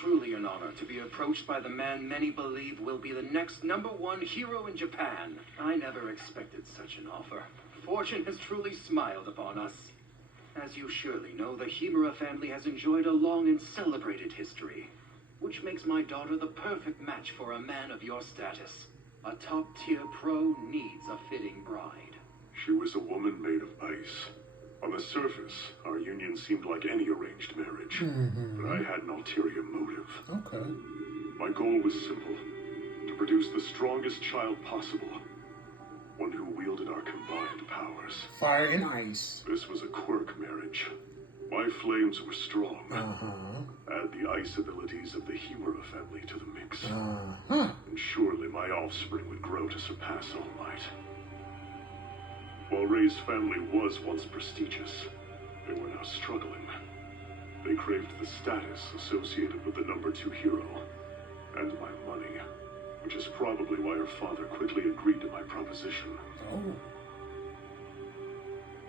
truly an honor to be approached by the man many believe will be the next #1 hero in Japan. I never expected such an offer. Fortune has truly smiled upon us. As you surely know, the Himura family has enjoyed a long and celebrated history, which makes my daughter the perfect match for a man of your status. A top-tier pro needs a fitting bride. She was a woman made of ice. On the surface, our union seemed like any arranged marriage, but I had an ulterior motive. Okay. My goal was simple, to produce the strongest child possible, one who wielded our combined powers. Fire and ice. This was a quirk marriage. My flames were strong. Add the ice abilities of the Himura family to the mix, and surely my offspring would grow to surpass All Might. While Rei's family was once prestigious, they were now struggling. They craved the status associated with the #2 hero, and my money, which is probably why her father quickly agreed to my proposition. Oh.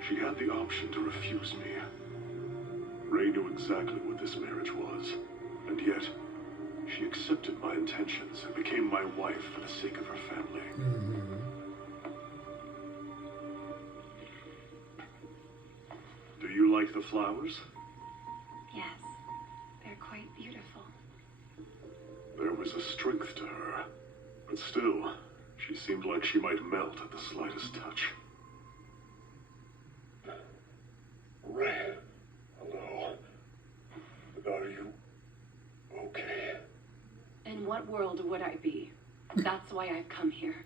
She had the option to refuse me. Rei knew exactly what this marriage was, and yet, she accepted my intentions and became my wife for the sake of her family. Do you like the flowers? Yes, they're quite beautiful. There was a strength to her, but still, she seemed like she might melt at the slightest touch. Rei, hello. Are you okay? In what world would I be? That's why I've come here.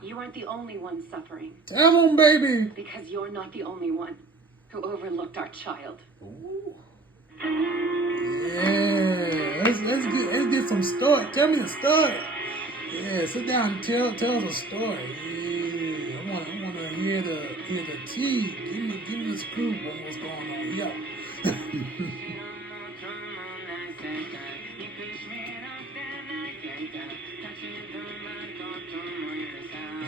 You aren't the only one suffering. Tell him, baby. Because you're not the only one who overlooked our child. Ooh. Yeah, let's get some story. Tell me the story. Yeah, sit down and tell the story. Yeah, I wanna hear the tea. Give me the scoop on what's going on here.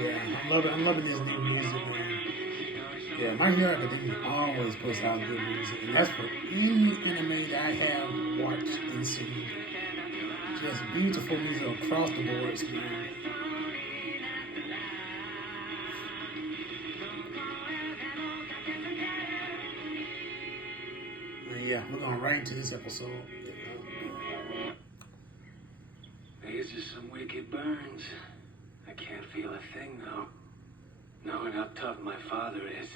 Yeah, I'm loving this new music, man. Yeah, My Hero Academia always puts out good music, and that's for any anime that I have watched and seen. Just beautiful music across the boards, man. And yeah, we're going right into this episode. These are some wicked burns. I can't feel a thing, though. Knowing how tough my father is,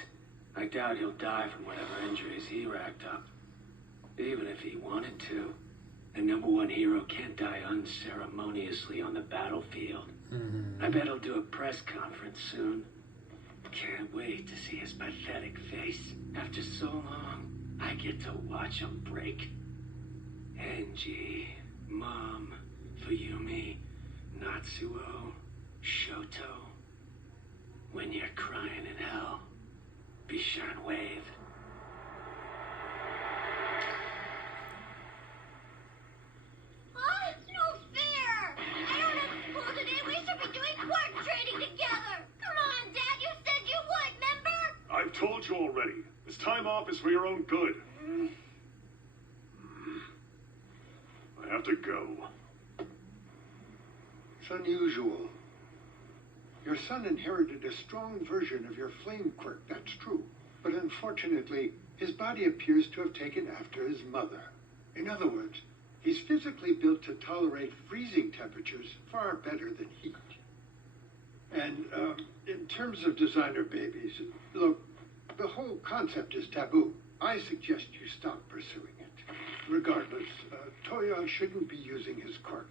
I doubt he'll die from whatever injuries he racked up. Even if he wanted to, the #1 hero can't die unceremoniously on the battlefield. I bet he'll do a press conference soon. Can't wait to see his pathetic face. After so long, I get to watch him break. Enji, Mom, Fuyumi, Natsuo, Shoto. When you're crying in hell, be sure and wave. Oh, it's no fair! I don't have school today. We should be doing quirk training together. Come on, Dad. You said you would, remember? I've told you already. This time off is for your own good. I have to go. It's unusual. Your son inherited a strong version of your flame quirk, that's true. But unfortunately, his body appears to have taken after his mother. In other words, he's physically built to tolerate freezing temperatures far better than heat. And in terms of designer babies, look, the whole concept is taboo. I suggest you stop pursuing it. Regardless, Toya shouldn't be using his quirk.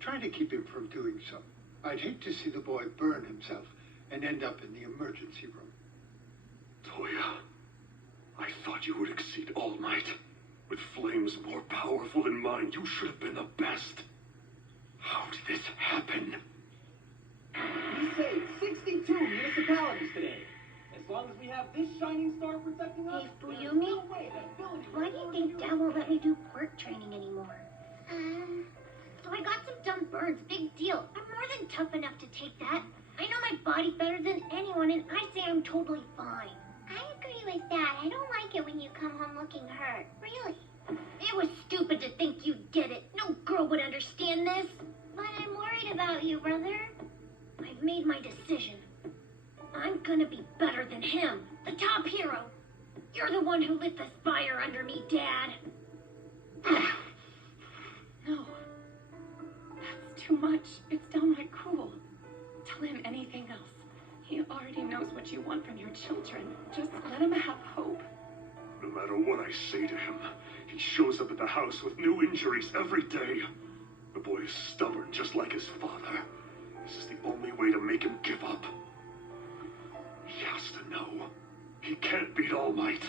Try to keep him from doing so. I'd hate to see the boy burn himself and end up in the emergency room. Toya, I thought you would exceed All Might. With flames more powerful than mine, you should have been the best. How did this happen? We saved 62 municipalities today. As long as we have this shining star protecting us, Hey, there's Fuyumi? no way that village Why do you think Dad won't let me do quirk training anymore? So I got some dumb burns. Big deal. I'm more than tough enough to take that. I know my body better than anyone, and I say I'm totally fine. I agree with that. I don't like it when you come home looking hurt. Really? It was stupid to think you'd get it. No I've made my decision. I'm gonna be better than him, the top hero. You're the one who lit the fire under me, Dad. No. That's too much. It's downright cruel. Tell him anything else. He already knows what you want from your children. Just let him have hope. No matter what I say to him, he shows up at the house with new injuries every day. The boy is stubborn, just like his father. This is the only way to make him give up. He has to know. He can't beat All Might.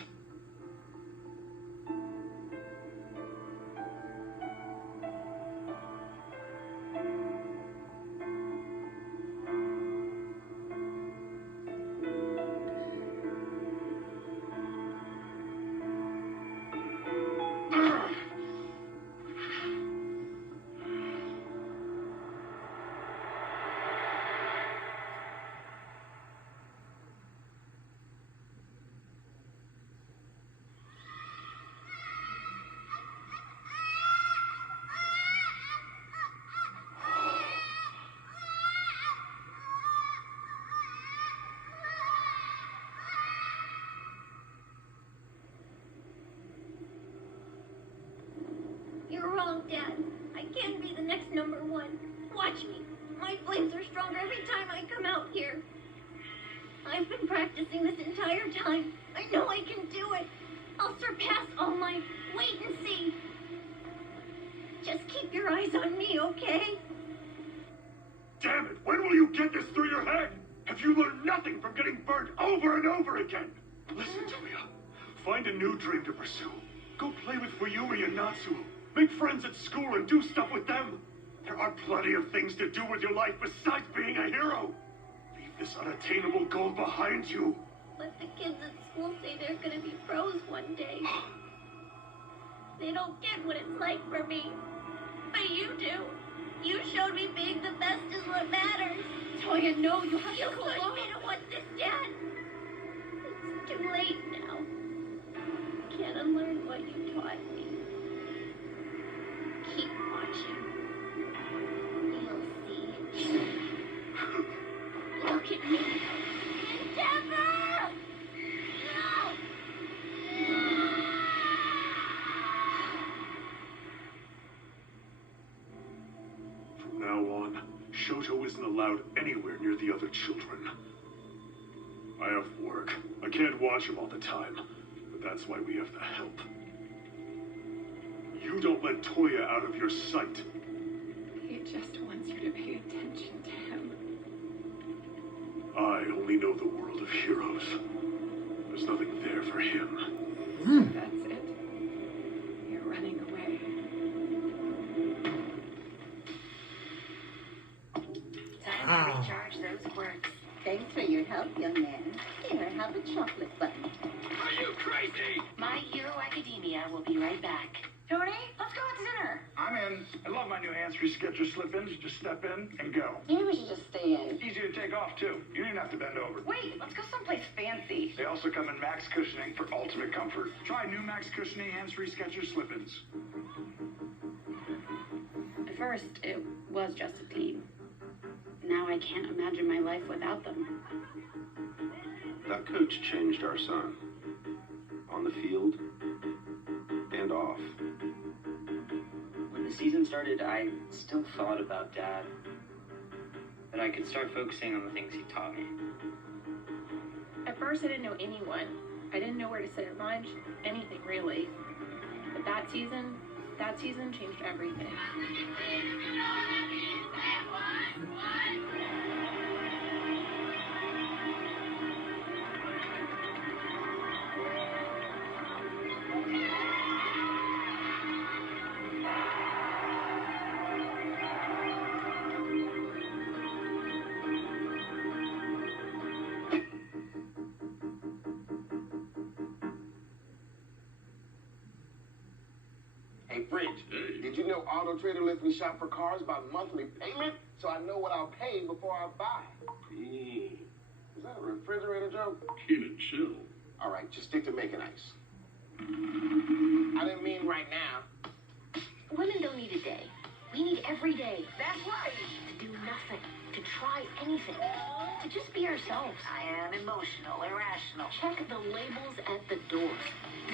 You're wrong, Dad. I can't be the next number one. Watch me. My flames are stronger every time I come out here. I've been practicing this entire time. I know I can do it. I'll surpass All Might. Wait and see. Just keep your eyes on me, okay? Damn it, when will you get this through your head? Have you learned nothing from getting burned over and over again? Listen, Toya. Find a new dream to pursue. Go play with Fuyumi and Natsuo. Make friends at school and do stuff with them. There are plenty of things to do with your life besides being a hero. Leave this unattainable goal behind you. But the kids at school say they're gonna be pros one day. They don't get what it's like for me. But you do. You showed me being the best is what matters. Toya, no, you have to You go pushed on. me to want this, Dad. It's too late now. Can't unlearn what you taught me. Keep watching. You'll see. Look at me. Endeavor! No! From now on, Shoto isn't allowed anywhere near the other children. I have work. I can't watch him all the time, but that's why we have the help. You don't let Toya out of your sight. He just wants you to pay attention to him. I only know the world of heroes. There's nothing there for him. That's it. You're running away. Time to recharge those quirks. Thanks for your help, young man. Here, have a chocolate button. Are you crazy? My Hero Academia will be right back. Tony, let's go out to dinner. I'm in. I love my new hands-free Skechers slip-ins. Just step in and go. Maybe we should just stay in. Easy to take off, too. You don't even have to bend over. Wait, let's go someplace fancy. They also come in Max Cushioning for ultimate comfort. Try new Max Cushioning hands-free Skechers slip-ins. At first, it was just a team. Now I can't imagine my life without them. That coach changed our son. On the field and off. When the season started, I still thought about Dad. But I could start focusing on the things he taught me. At first, I didn't know anyone. I didn't know where to sit at lunch, anything really. But that season changed everything. Hey, French, did you know Auto Trader lets me shop for cars by monthly payment? So I know what I'll pay before I buy. Cool. Is that a refrigerator joke? Keep it chill. All right, just stick to making ice. I didn't mean right now. Women don't need a day. We need every day. That's right. To do nothing. To try anything. anything. To just be ourselves. I am emotional, irrational. Check the labels at the door.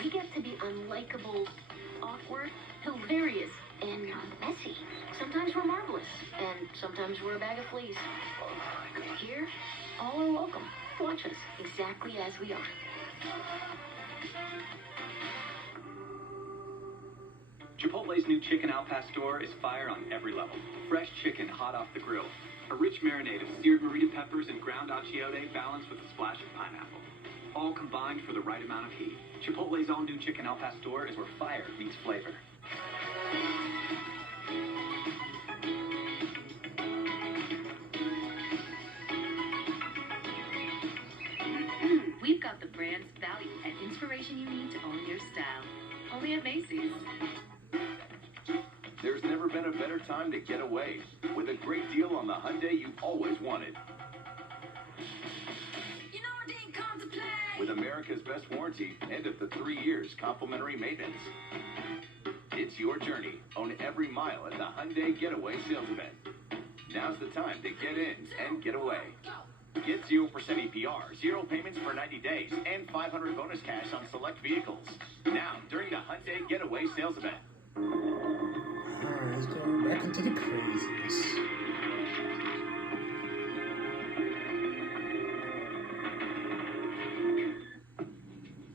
We get to be unlikable, awkward, hilarious, and messy. Sometimes we're marvelous, and sometimes we're a bag of fleas. Here, all are welcome. Watch us exactly as we are. Chipotle's new chicken al pastor is fire on every level. Fresh chicken hot off the grill. A rich marinade of seared morita peppers and ground achiote balanced with a splash of pineapple. All combined for the right amount of heat. Chipotle's all-new chicken al pastor is where fire meets flavor. We've got the brands, value, and inspiration you need to own your style. Only at Macy's. There's never been a better time to get away with a great deal on the Hyundai you've always wanted. You know it ain't come to play. With America's best warranty and up to 3 years complimentary maintenance. It's your journey. Own every mile at the Hyundai Getaway sales event. Now's the time to get in and get away. Get 0% APR, 0 payments for 90 days, and $500 bonus cash on select vehicles. Now, during the Hyundai Getaway sales event. Alright, let's go back into the craziness.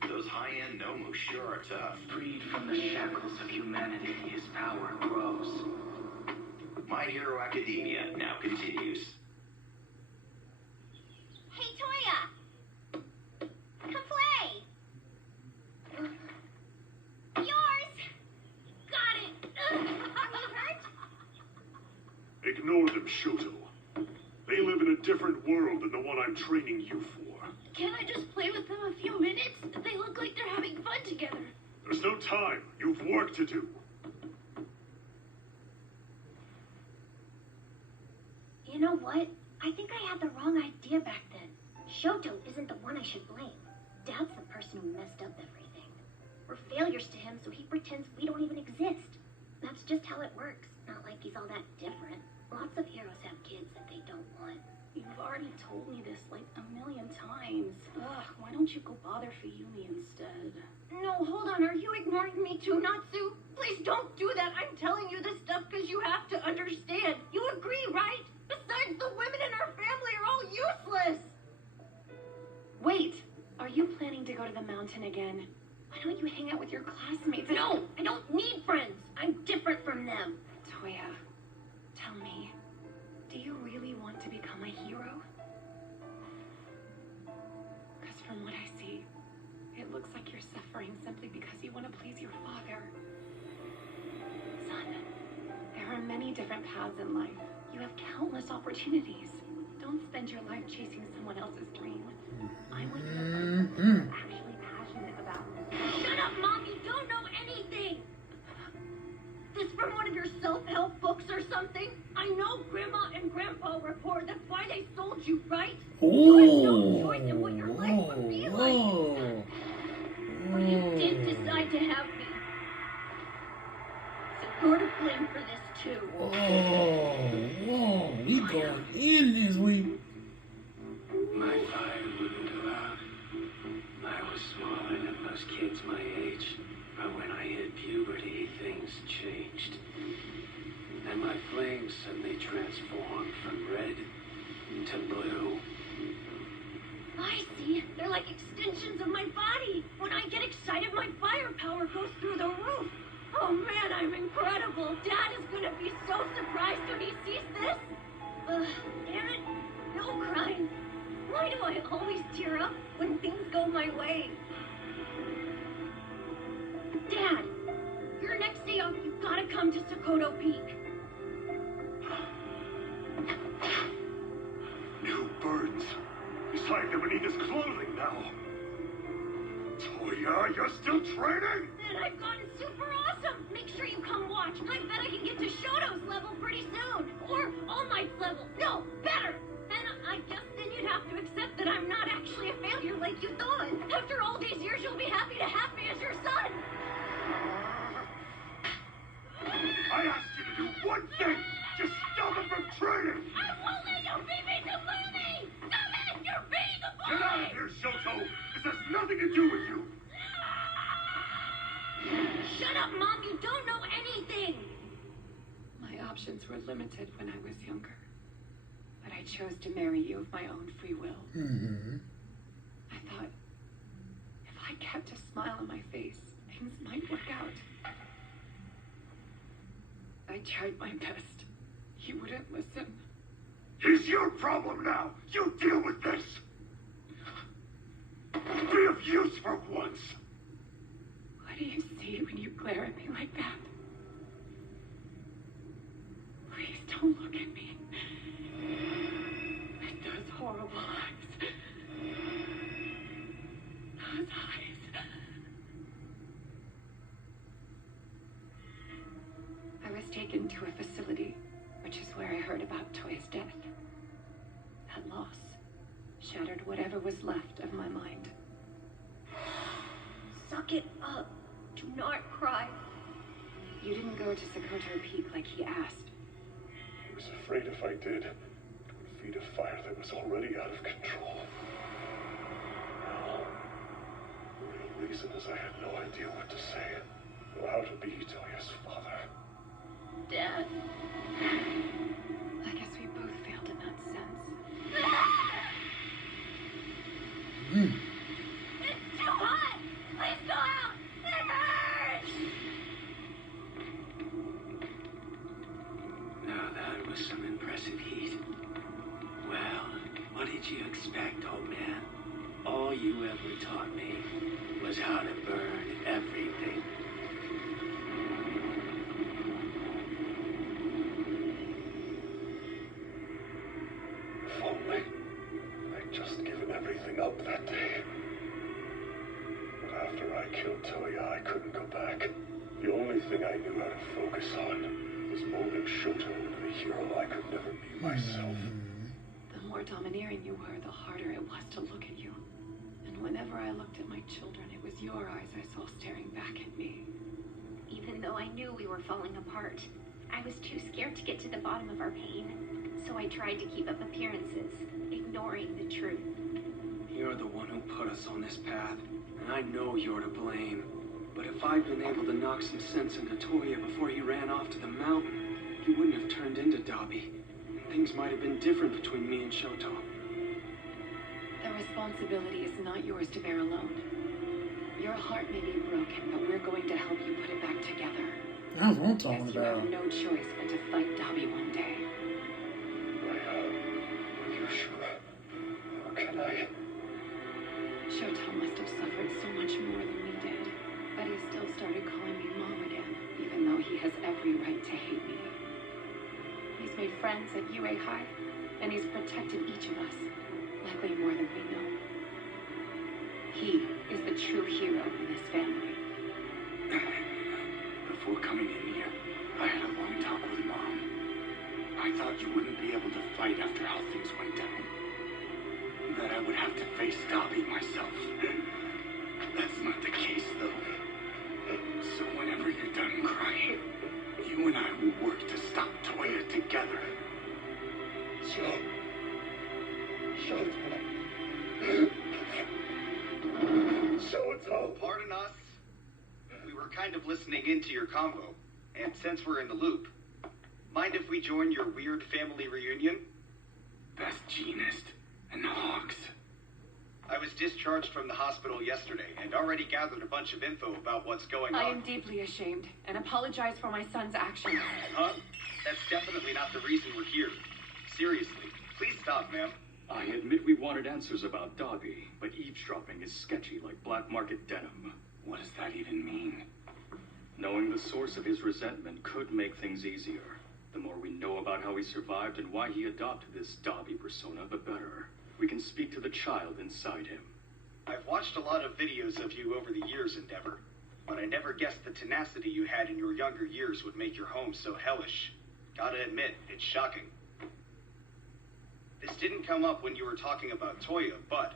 Those high-end Nomu sure are tough. Freed from the shackles of humanity, his power grows. My Hero Academia now continues. Hey, Toya! Come play! Yours! Got it! Are you hurt? Ignore them, Shoto. They live in a different world than the one I'm training you for. Can't I just play with them a few minutes? They look like they're having fun together. There's no time. You've work to do. You know what? I think I had the wrong idea back then. Shoto isn't the one I should blame. Dad's the person who messed up everything. We're failures to him, so he pretends we don't even exist. That's just how it works. Not like he's all that different. Lots of heroes have kids that they don't want. You've already told me this like a million times. Ugh, why don't you go bother Fuyumi instead? No, hold on. Are you ignoring me too, Natsu? Please don't do that. I'm telling you this stuff because you have to understand. You agree, right? Besides, the women in our family are all useless. Wait, are you planning to go to the mountain again? Why don't you hang out with your classmates? No, I don't need friends. I'm different from them. Toya, tell me, do you really want to become a hero? Because from what I see, it looks like you're suffering simply because you want to please your father. Son, there are many different paths in life. You have countless opportunities. Don't spend your life chasing someone else's dream. I want you to find something you're actually passionate about. Shut up, Mom. You don't know anything. This from one of your self-help books or something? I know Grandma and Grandpa were poor. That's why they sold you, right? You had no choice in what your life would be like. But you did decide to have me. So you're to blame for this too. Whoa, we going in this week. My father wouldn't allow. I was smaller than most kids my age, but when I hit puberty, things changed. And my flames suddenly transformed from red to blue. I see. They're like extensions of my body. When I get excited, my firepower goes through the roof. Oh man, I'm incredible. Dad is gonna be so surprised when he sees this. Damn it. No crying. Why do I always tear up when things go my way? Dad, your next day off, you've gotta come to Sokoto Peak. New birds. He's hiding them beneath his clothing now. Toya, you're still training? And I've gotten super awesome. Make sure you come watch. I bet I can get to Shoto's level pretty soon. Or All Might's level. No, better. And I guess then you'd have to accept that I'm not actually a failure like you thought. After all these years, you'll be happy to have me as your son. I asked you to do one thing. Just stop him from training. I won't let you beat me to lose. Get out of here, Shoto! This has nothing to do with you! Shut up, Mom! You don't know anything! My options were limited when I was younger. But I chose to marry you of my own free will. Mm-hmm. I thought, if I kept a smile on my face, things might work out. I tried my best. He wouldn't listen. He's your problem now! You deal with this! Be of use for once! What do you see when you glare at me like that? Please don't look at me. With those horrible eyes. Those eyes. I was taken to a facility, which is where I heard about Toya's death. That loss shattered whatever was left of my mind. Suck it up. Do not cry. You didn't go to Sokoto Peak like he asked. I was afraid if I did, it would feed a fire that was already out of control. Now, the real reason is I had no idea what to say, or how to be Toya's father. Dad. I guess we both failed in that sense. It's too hot! Please go out! It hurts! Now that was some impressive heat. Well, what did you expect, old man? All you ever taught me was how to burn everything. If only I'd just given everything up that day. But after I killed Toya, I couldn't go back. The only thing I knew how to focus on was molding Shoto into the hero I could never be myself. The more domineering you were, the harder it was to look at you. And whenever I looked at my children, it was your eyes I saw staring back at me. Even though I knew we were falling apart, I was too scared to get to the bottom of our pain. So I tried to keep up appearances, ignoring the truth. You're the one who put us on this path, and I know you're to blame. But if I'd been able to knock some sense into Toya before he ran off to the mountain, he wouldn't have turned into Dabi. Things might have been different between me and Shoto. The responsibility is not yours to bear alone. Your heart may be broken, but we're going to help you put it back together. That's what I'm talking Guess you about. have no choice but to fight Dabi one day. Are you sure? How can I? Shoto must have suffered so much more than we did. But he still started calling me Mom again, even though he has every right to hate me. He's made friends at UA High, and he's protected each of us, likely more than we know. He is the true hero in this family. Before coming in here, I had a long talk with Mom. I thought you wouldn't be able to fight after how things went down. That I would have to face Dabi myself. That's not the case, though. So whenever you're done crying, you and I will work to stop Toya together. Shoto! Pardon us. We were kind of listening into your convo, and since we're in the loop, mind if we join your weird family reunion? Best Genist and Hawks. I was discharged from the hospital yesterday and already gathered a bunch of info about what's going on. I am deeply ashamed and apologize for my son's actions. Huh? That's definitely not the reason we're here. Seriously, please stop, ma'am. I admit we wanted answers about Dabi, but eavesdropping is sketchy like black market denim. What does that even mean? Knowing the source of his resentment could make things easier. The more we know about how he survived and why he adopted this Dabi persona, the better. We can speak to the child inside him. I've watched a lot of videos of you over the years, Endeavor, but I never guessed the tenacity you had in your younger years would make your home so hellish. Gotta admit, it's shocking. This didn't come up when you were talking about Toya, but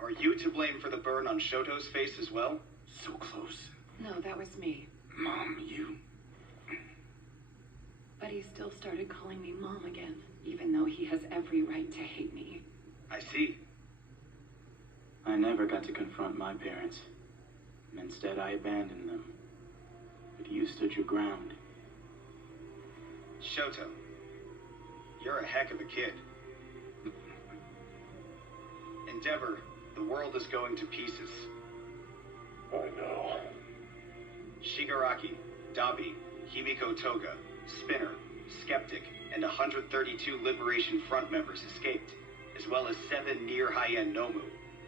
are you to blame for the burn on Shoto's face as well? So close. No, that was me. Mom, you... But he still started calling me Mom again, even though he has every right to hate me. I see. I never got to confront my parents. Instead, I abandoned them. But you stood your ground. Shoto, you're a heck of a kid. Endeavor, the world is going to pieces. I know. Shigaraki, Dabi, Himiko Toga, Spinner, Skeptic, and 132 Liberation Front members escaped, as well as 7 near high-end Nomu.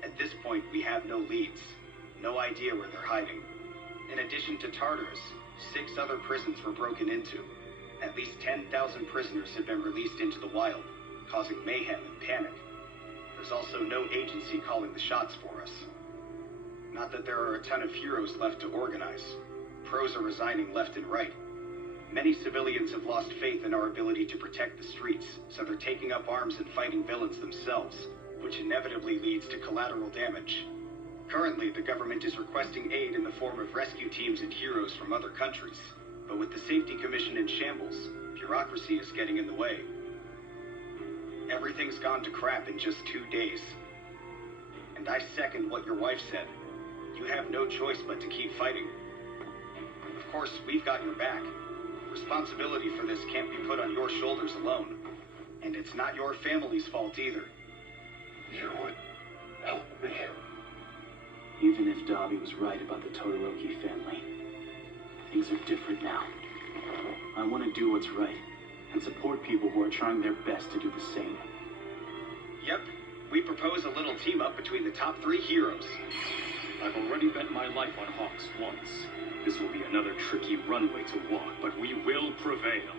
At this point, we have no leads. No idea where they're hiding. In addition to Tartarus, 6 other prisons were broken into. At least 10,000 prisoners have been released into the wild, causing mayhem and panic. There's also no agency calling the shots for us. Not that there are a ton of heroes left to organize. Pros are resigning left and right. Many civilians have lost faith in our ability to protect the streets, so they're taking up arms and fighting villains themselves, which inevitably leads to collateral damage. Currently, the government is requesting aid in the form of rescue teams and heroes from other countries. But with the Safety Commission in shambles, bureaucracy is getting in the way. Everything's gone to crap in just 2 days. And I second what your wife said. You have no choice but to keep fighting. Of course, we've got your back. Responsibility for this can't be put on your shoulders alone. And it's not your family's fault either. You would help me. Even if Dabi was right about the Todoroki family, things are different now. I want to do what's right, and support people who are trying their best to do the same. Yep, we propose a little team-up between the top 3 heroes. I've already bet my life on Hawks once. This will be another tricky runway to walk, but we will prevail.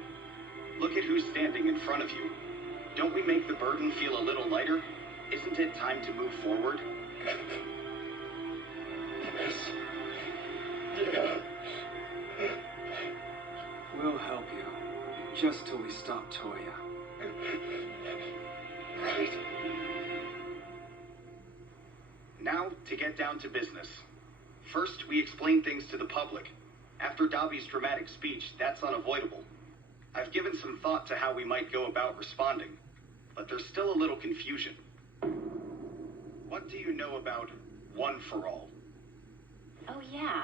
Look at who's standing in front of you. Don't we make the burden feel a little lighter? Isn't it time to move forward? Yes. Yeah. We'll help you, just till we stop Toya. Right. Now, to get down to business. First, we explain things to the public. After Dabi's dramatic speech, that's unavoidable. I've given some thought to how we might go about responding, but there's still a little confusion. What do you know about One for All? Oh yeah,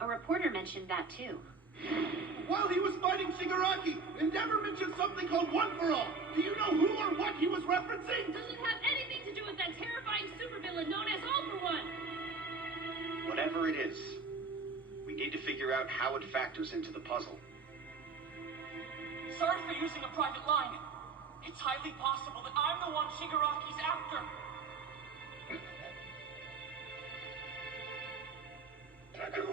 a reporter mentioned that too. While he was fighting Shigaraki, Endeavor mentioned something called One for All. Do you know who or what he was referencing? Doesn't have anything to do with that terrifying supervillain known as All for One. Whatever it is, we need to figure out how it factors into the puzzle. Sorry for using a private line. It's highly possible that I'm the one Shigaraki's after. Deku.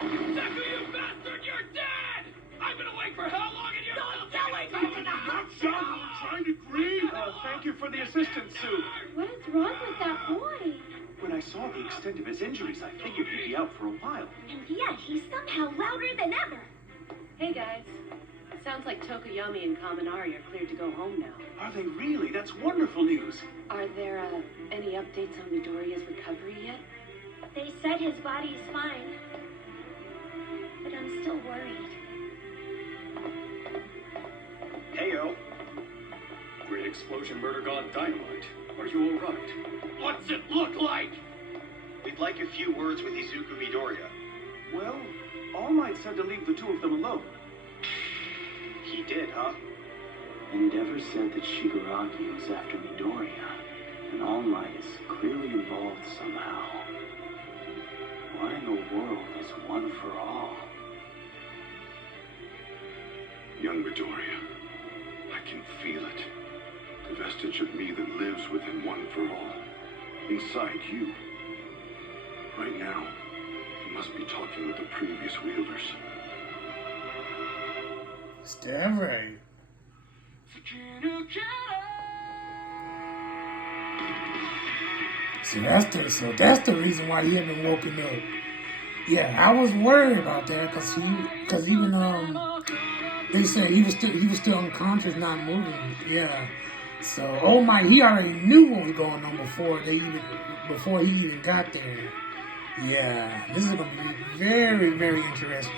Deku, you bastard! You're dead! I've been awake for how long and you're still telling me? Not shot! I'm trying to breathe! Thank you for the assistance, Sue. What is wrong with that boy? When I saw the extent of his injuries, I figured he'd be out for a while. And yet, he's somehow louder than ever. Hey guys, sounds like Tokoyami and Kaminari are cleared to go home now. Are they really? That's wonderful news. Are there any updates on Midoriya's recovery yet? They said his body's fine, but I'm still worried. Heyo. Great explosion, murder gone dynamite. Are you all right? What's it look like? We'd like a few words with Izuku Midoriya. Well, All Might said to leave the 2 of them alone. He did, huh? Endeavor said that Shigaraki was after Midoriya, and All Might is clearly involved somehow. What in the world is One for All? Young Midoriya, I can feel it. The vestige of me that lives within One for All. Inside you. Right now, you must be talking with the previous wielders. It's damn right. So that's the reason why he hadn't woken up. Yeah, I was worried about that because even they said he was still unconscious, not moving. Yeah. So All Might, he already knew what was going on before he even got there. Yeah, this is gonna be very, very interesting.